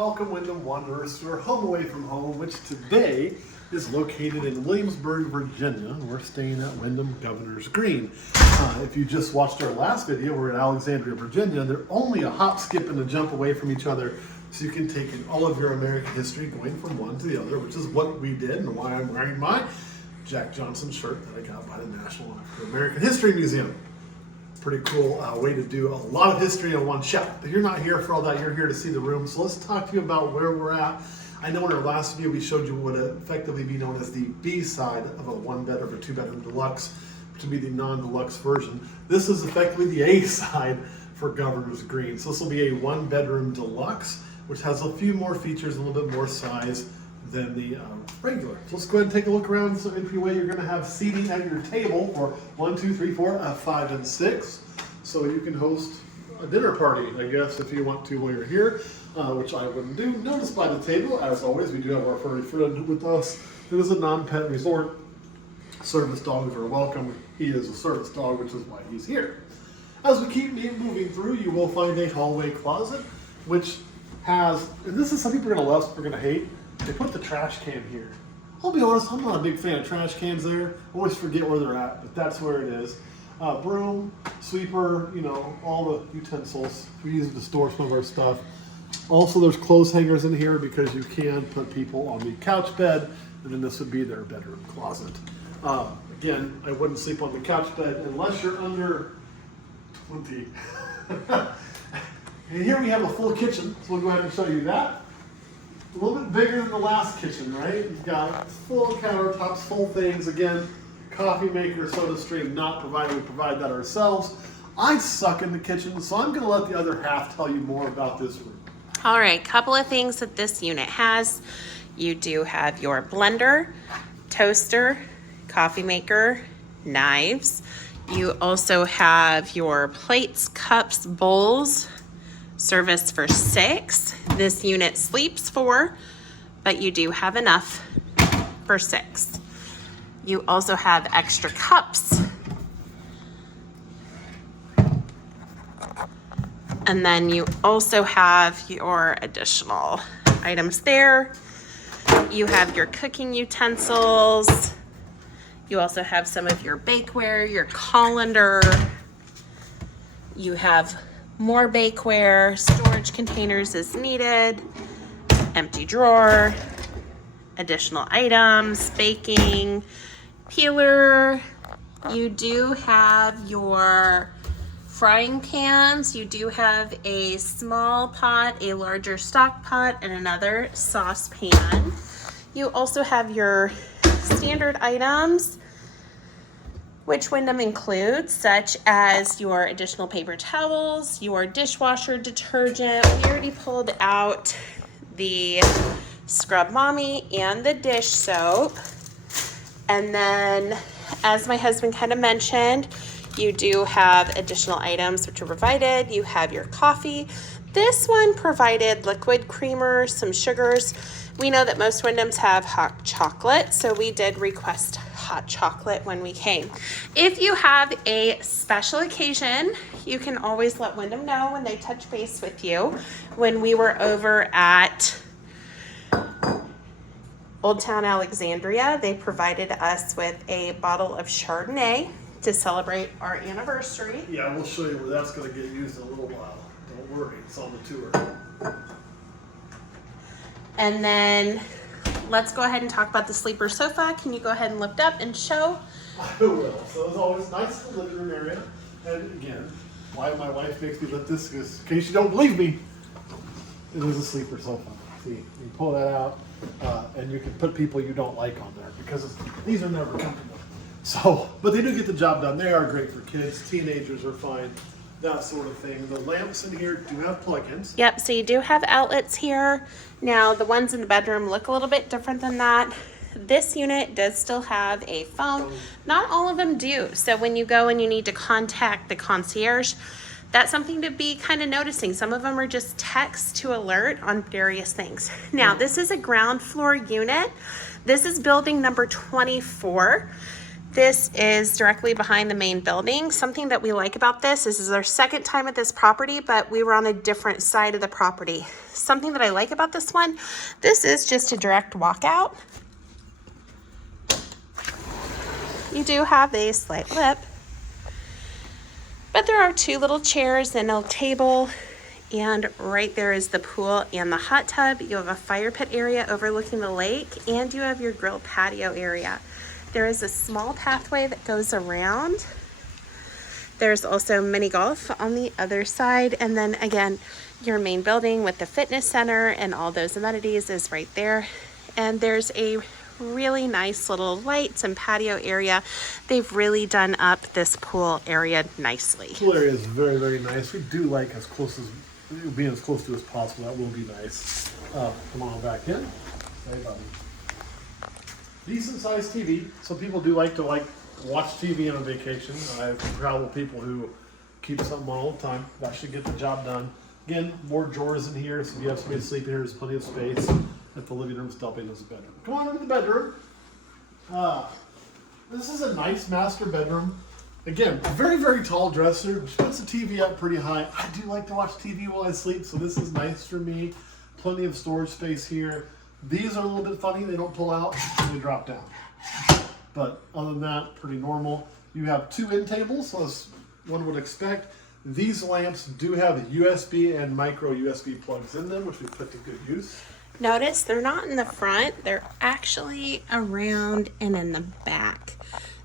Welcome, Wyndham Wanderers, to our home away from home, which today is located in Williamsburg, Virginia. We're staying at Wyndham Governor's Green. If you just watched our last video, we're in Alexandria, Virginia. They're only a hop, skip, and a jump away from each other, so you can take in all of your American history going from one to the other, which is what we did and why I'm wearing my Jack Johnson shirt that I got by the National American History Museum. Pretty cool way to do a lot of history in one shot. But you're not here for all that, you're here to see the room. So let's talk to you about where we're at. I know in our last video we showed you what would effectively be known as the B side of a 1-bedroom or 2-bedroom deluxe, to be the non-deluxe version. This is effectively the A side for Governor's Green. So this will be a 1-bedroom deluxe, which has a few more features, a little bit more size than the regular. So let's go ahead and take a look around. So entryway, you're gonna have seating at your table for 1, 2, 3, 4, 5, and 6. So you can host a dinner party, I guess, if you want to while you're here, which I wouldn't do. Notice by the table, as always, we do have our furry friend with us. It is a non-pet resort. Service dogs are welcome. He is a service dog, which is why he's here. As we keep moving through, you will find a hallway closet, which has, and this is some people are gonna love, some are gonna hate, they put the trash can here. I'll be honest, I'm not a big fan of trash cans there. I always forget where they're at, but that's where it is. Broom, sweeper, you know, all the utensils. We use it to store some of our stuff. Also, there's clothes hangers in here because you can put people on the couch bed, and then this would be their bedroom closet. Again, I wouldn't sleep on the couch bed unless you're under 20. And here we have a full kitchen, so we'll go ahead and show you that. A little bit bigger than the last kitchen, right? You've got full countertops, full things. Again, coffee maker, soda stream, not provided. We provide that ourselves. I suck in the kitchen, so I'm going to let the other half tell you more about this room. All right, couple of things that this unit has. You do have your blender, toaster, coffee maker, knives. You also have your plates, cups, bowls, service for 6. This unit sleeps 4, but you do have enough for 6. You also have extra cups. And then you also have your additional items there. You have your cooking utensils. You also have some of your bakeware, your colander. You have more bakeware, storage containers as needed, empty drawer, additional items, baking, peeler. You do have your frying pans. You do have a small pot, a larger stock pot, and another saucepan. You also have your standard items, which Wyndham includes, such as your additional paper towels, your dishwasher detergent. We already pulled out the Scrub Mommy and the dish soap. And then, as my husband kind of mentioned, you do have additional items which are provided. You have your coffee. This one provided liquid creamer, some sugars. We know that most Wyndhams have hot chocolate, so we did request hot chocolate when we came. If you have a special occasion, you can always let Wyndham know when they touch base with you. When we were over at Old Town Alexandria, they provided us with a bottle of Chardonnay to celebrate our anniversary. Yeah, we'll show you where that's going to get used in a little while. Don't worry, it's on the tour. And then let's go ahead and talk about the sleeper sofa. Can you go ahead and lift up and show? I will. So as always, nice living room area. And again, why my wife makes me lift this, because in case you don't believe me, it is a sleeper sofa. See, you pull that out, and you can put people you don't like on there, because these are never comfortable. So, but they do get the job done. They are great for kids. Teenagers are fine. That sort of thing. The lamps in here do have plug-ins. Yep, so you do have outlets here. Now, the ones in the bedroom look a little bit different than that. This unit does still have a phone. Not all of them do. So when you go and you need to contact the concierge, that's something to be kind of noticing. Some of them are just text to alert on various things. Now, this is a ground floor unit. This is building number 24. This is directly behind the main building. Something that we like about this is our second time at this property, but we were on a different side of the property. Something that I like about this one, this is just a direct walkout. You do have a slight lip, but there are 2 little chairs and a table, and right there is the pool and the hot tub. You have a fire pit area overlooking the lake, and you have your grill patio area. There is a small pathway that goes around. There's also mini golf on the other side. And then again, your main building with the fitness center and all those amenities is right there. And there's a really nice little lights and patio area. They've really done up this pool area nicely. Pool area is very, very nice. We do like being as close to as possible. That will be nice. Come on back in. Hey, buddy. Decent sized TV. Some people do like to watch TV on vacation. I have travel people who keep something on all the time. That should get the job done. Again, more drawers in here, so if you have somebody to sleep in here, there's plenty of space. If the living room's dumping as a bedroom. Come on into the bedroom. This is a nice master bedroom. Again, very, very tall dresser, which puts the TV up pretty high. I do like to watch TV while I sleep, so this is nice for me. Plenty of storage space here. These are a little bit funny. They don't pull out, they drop down. But other than that, pretty normal. You have 2 end tables, as one would expect. These lamps do have USB and micro USB plugs in them, which we put to good use. Notice they're not in the front. They're actually around and in the back.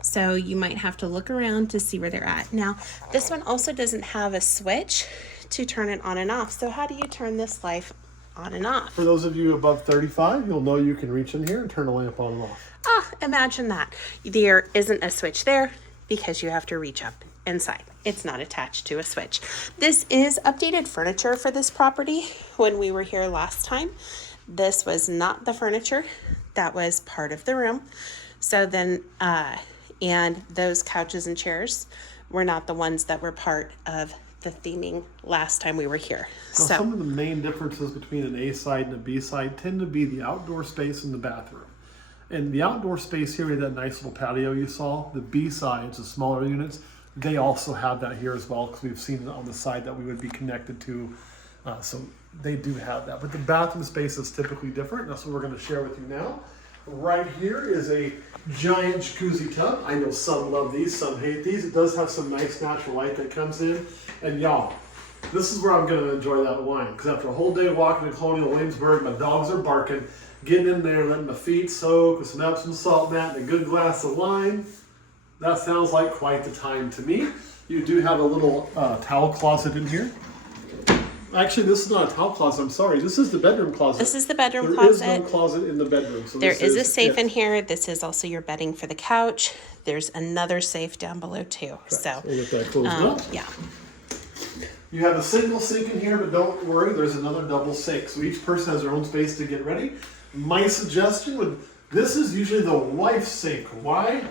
So you might have to look around to see where they're at. Now, this one also doesn't have a switch to turn it on and off. So how do you turn this light on and off? For those of you above 35, you'll know you can reach in here and turn the lamp on and off. Ah, imagine that. There isn't a switch there because you have to reach up inside. It's not attached to a switch. This is updated furniture for this property. When we were here last time, this was not the furniture that was part of the room. So then, and those couches and chairs were not the ones that were part of the theming last time we were here. Now, some of the main differences between an A side and a B side tend to be the outdoor space and the bathroom. And the outdoor space here, that nice little patio you saw, the B sides, the smaller units, they also have that here as well, because we've seen it on the side that we would be connected to. So they do have that. But the bathroom space is typically different. That's what we're going to share with you now. Right here is a giant jacuzzi tub. I know some love these, some hate these. It does have some nice natural light that comes in. And y'all, this is where I'm going to enjoy that wine. Because after a whole day walking to Colonial Williamsburg, my dogs are barking. Getting in there, letting my feet soak with some Epsom salt mat and a good glass of wine. That sounds like quite the time to me. You do have a little towel closet in here. Actually, this is not a towel closet. I'm sorry. This is the bedroom closet. This is the bedroom closet. There is no closet in the bedroom. So there is a safe in here. This is also your bedding for the couch. There's another safe down below too. Correct. So we'll get that closed up. Yeah. You have a single sink in here, but don't worry. There's another double sink. So each person has their own space to get ready. My suggestion would, this is usually the wife's sink. Why?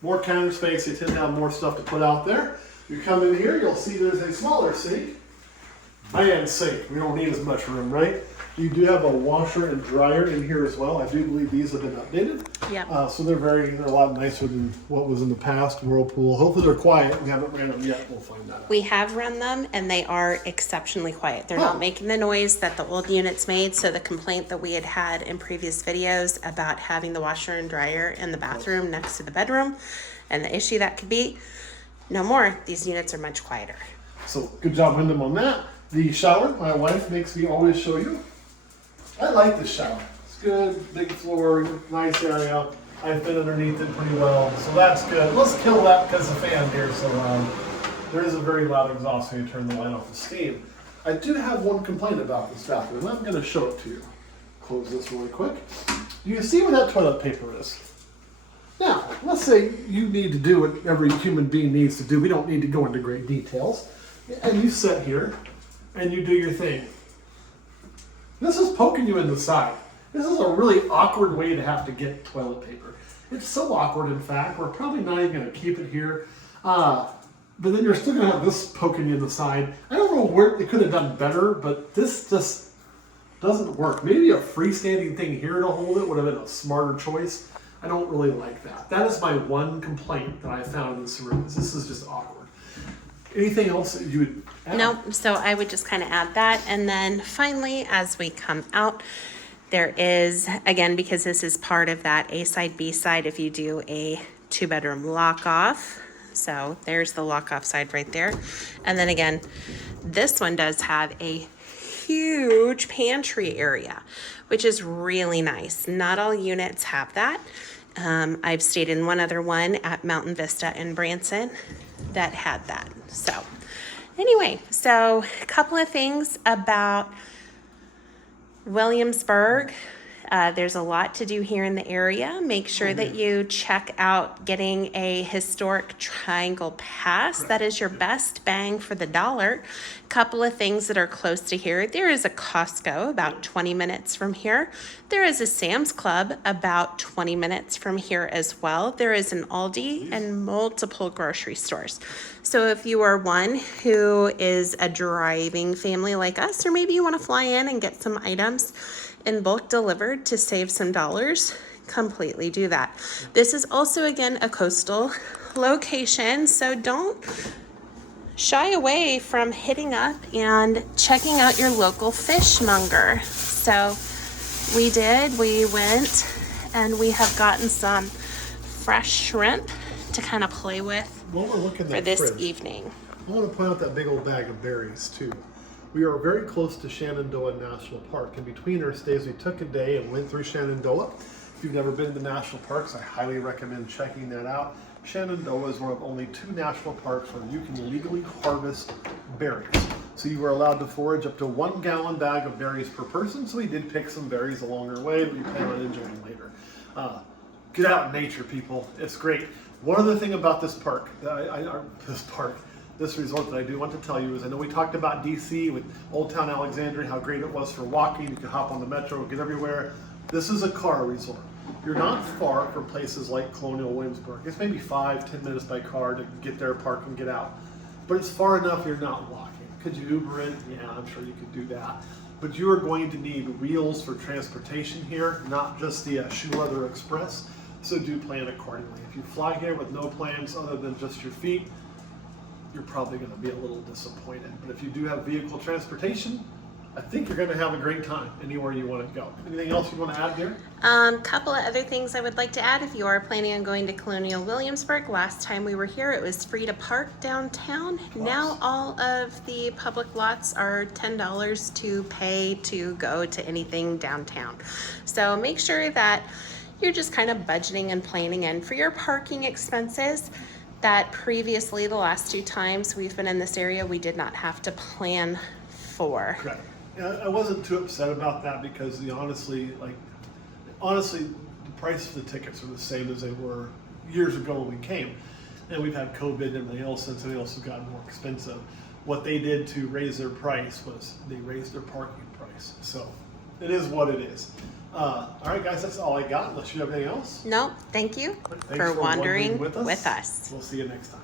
More counter space. They tend to have more stuff to put out there. You come in here, you'll see there's a smaller sink. Man's sink. We don't need as much room, right? You do have a washer and dryer in here as well. I do believe these have been updated. Yeah. So they're a lot nicer than what was in the past. Whirlpool. Hopefully they're quiet. We haven't ran them yet. We'll find that out. We have run them and they are exceptionally quiet. They're not making the noise that the old units made. So the complaint that we had in previous videos about having the washer and dryer in the bathroom next to the bedroom and the issue that could be, no more. These units are much quieter. So good job, Wyndham, on that. The shower, my wife makes me always show you. I like this shower. It's good, big floor, nice area. I've been underneath it pretty well, so that's good. Let's kill that because the fan here is so loud. There is a very loud exhaust when you turn the light off the steam. I do have one complaint about this bathroom. I'm going to show it to you. Close this really quick. Do you see where that toilet paper is? Now, let's say you need to do what every human being needs to do. We don't need to go into great details. And you sit here and you do your thing. This is poking you in the side. This is a really awkward way to have to get toilet paper. It's so awkward, in fact, we're probably not even going to keep it here. But then you're still going to have this poking you in the side. I don't know where they could have done better, but this just doesn't work. Maybe a freestanding thing here to hold it would have been a smarter choice. I don't really like that. That is my one complaint that I found in this room. This is just awkward. Anything else that you would add? No, so I would just kind of add that. And then finally, as we come out, there is, again, because this is part of that A side, B side, if you do a 2-bedroom lock off. So there's the lock off side right there. And then again, this one does have a huge pantry area, which is really nice. Not all units have that. I've stayed in one other one at Mountain Vista in Branson that had that. So anyway, so a couple of things about Williamsburg. There's a lot to do here in the area. Make sure that you check out getting a historic triangle pass. That is your best bang for the dollar. Couple of things that are close to here. There is a Costco about 20 minutes from here. There is a Sam's Club about 20 minutes from here as well. There is an Aldi and multiple grocery stores. So if you are one who is a driving family like us, or maybe you want to fly in and get some items in bulk delivered to save some dollars, completely do that. This is also, again, a coastal location, so don't shy away from hitting up and checking out your local fishmonger. So we went and we have gotten some fresh shrimp to kind of play with for this evening. I want to point out that big old bag of berries too. We are very close to Shenandoah National Park. In between our stays, we took a day and went through Shenandoah. If you've never been to national parks, I highly recommend checking that out. Shenandoah is one of only 2 national parks where you can legally harvest berries. So you were allowed to forage up to 1 gallon bag of berries per person. So we did pick some berries along our way that we plan on enjoying later. Get out in nature, people. It's great. One other thing about this park, this resort that I do want to tell you is, I know we talked about DC with Old Town Alexandria, how great it was for walking. You could hop on the metro, get everywhere. This is a car resort. You're not far from places like Colonial Williamsburg. It's maybe 5-10 minutes by car to get there, park, and get out. But it's far enough you're not walking. Could you Uber it? Yeah, I'm sure you could do that. But you are going to need wheels for transportation here, not just the Shoe Leather Express. So do plan accordingly. If you fly here with no plans other than just your feet, you're probably going to be a little disappointed. But if you do have vehicle transportation, I think you're going to have a great time anywhere you want to go. Anything else you want to add there? Couple of other things I would like to add. If you are planning on going to Colonial Williamsburg, last time we were here, it was free to park downtown. Now all of the public lots are $10 to pay to go to anything downtown. So make sure that you're just kind of budgeting and planning in for your parking expenses that previously, the last 2 times we've been in this area, we did not have to plan for. Correct. I wasn't too upset about that because honestly, the price of the tickets are the same as they were years ago when we came. And we've had COVID and everything else, and everything else has gotten more expensive. What they did to raise their price was they raised their parking price. So it is what it is. All right, guys, that's all I got. Unless you have anything else. No, thank you Thanks for wandering with us. We'll see you next time.